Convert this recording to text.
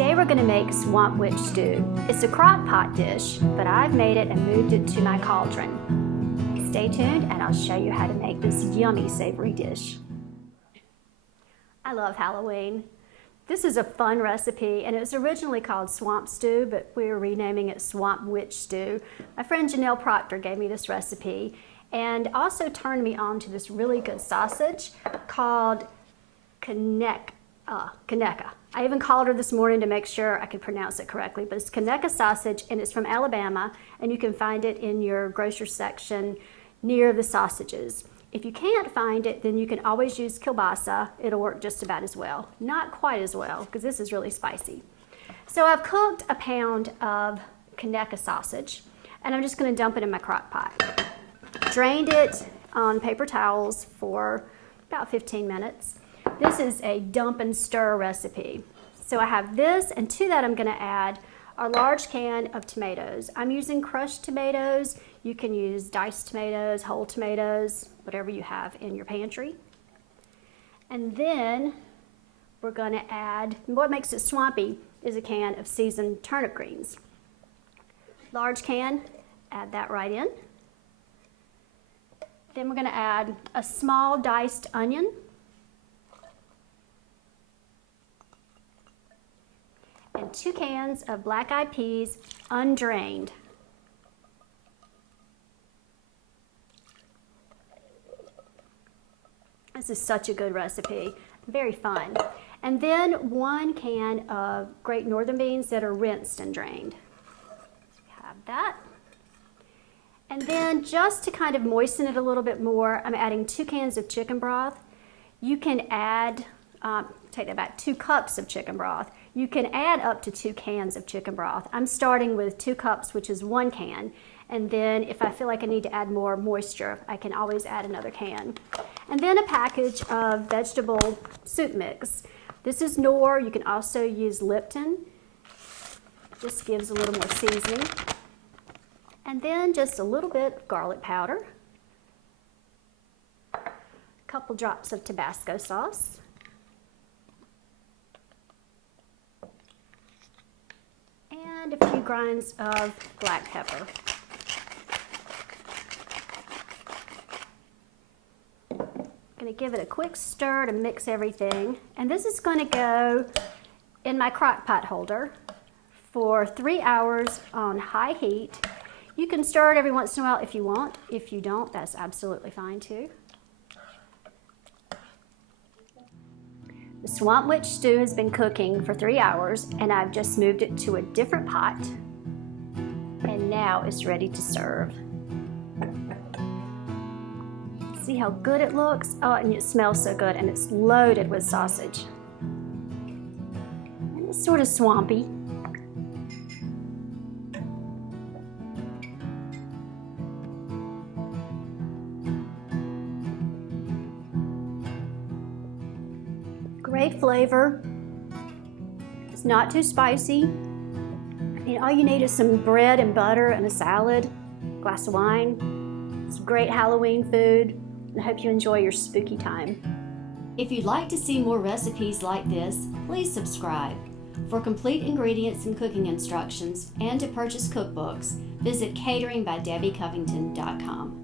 Today we're going to make swamp witch stew. It's a crock pot dish, but I've made it and moved it to my cauldron. Stay tuned and I'll show you how to make this yummy savory dish. I love Halloween. This is a fun recipe and it was originally called swamp stew, but we're renaming it swamp witch stew. My friend Janelle Proctor gave me this recipe and also turned me on to this really good sausage called Kaneka. I even called her this morning to make sure I could pronounce it correctly, but it's Kaneka sausage and it's from Alabama and you can find it in your grocery section near the sausages. If you can't find it, then you can always use kielbasa. It'll work just about as well. Not quite as well because this is really spicy. So I've cooked a pound of Kaneka sausage and I'm just going to dump it in my crock pot. Drained it on paper towels for about 15 minutes. This is a dump and stir recipe. So I have this, and to that I'm going to add a large can of tomatoes. I'm using crushed tomatoes. You can use diced tomatoes, whole tomatoes, whatever you have in your pantry. And then we're going to add, what makes it swampy is a can of seasoned turnip greens. Large can, add that right in. Then we're going to add a small diced onion. And 2 cans of black-eyed peas, undrained. This is such a good recipe, very fun. And then 1 can of Great Northern beans that are rinsed and drained. Have that. And then just to kind of moisten it a little bit more, I'm adding 2 cans of chicken broth. You can add, take about 2 cups of chicken broth. You can add up to 2 cans of chicken broth. I'm starting with 2 cups, which is 1 can. And then if I feel like I need to add more moisture, I can always add another can. And then a package of vegetable soup mix. This is Knorr. You can also use Lipton. Just gives a little more seasoning. And then just a little bit of garlic powder. A couple drops of Tabasco sauce. And a few grinds of black pepper. Going to give it a quick stir to mix everything. And this is going to go in my crock pot holder for 3 hours on high heat. You can stir it every once in a while if you want. If you don't, that's absolutely fine too. The swamp witch stew has been cooking for 3 hours and I've just moved it to a different pot. And now it's ready to serve. See how good it looks? Oh, and it smells so good and it's loaded with sausage. And it's sort of swampy. Great flavor. It's not too spicy. And all you need is some bread and butter and a salad, a glass of wine. It's great Halloween food. I hope you enjoy your spooky time. If you'd like to see more recipes like this, please subscribe. For complete ingredients and cooking instructions and to purchase cookbooks, visit cateringbydebbicovington.com.